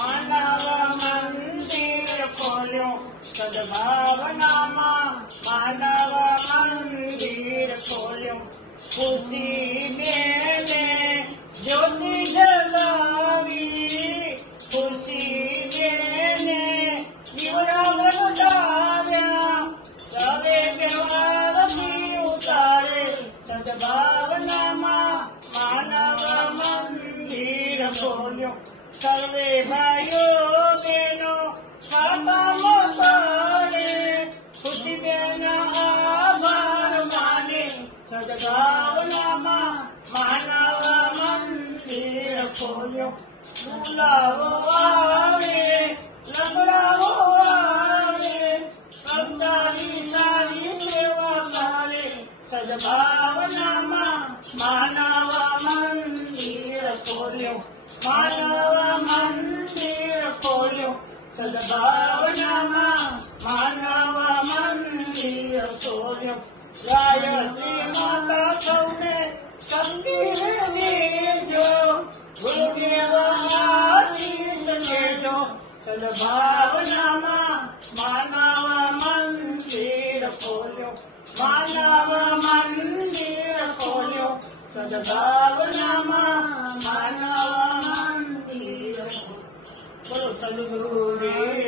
मानव मंदिर खोलो सद्भावना मानव मंदिर खोलो खुशी मेले ज्योति जलावी खुशी मेले जीवना बताव्या सवे व्यवहार भी उतारे सद्भावना मानव मंदिर खोलो सर्वे भाइयों बहनों खाता मोतारे खुशी बेना आभार माने सद्भावना मानव मंदिर खोलो बुलाओ आवे लंगड़ाओ आवे कंदारी सारी सेवा करे सद्भावना मानव मंदिर खोलो मानव मंदिर खोलो सद्भावना मानव मंदिर खोलो गायत्री माता सौने संगीत जो गुरुदेव आशीष जो सद्भावना मानव मंदिर खोलो मानव मंदिर खोलो सद्भावना मानव मंदिर बोलो सद्गुरु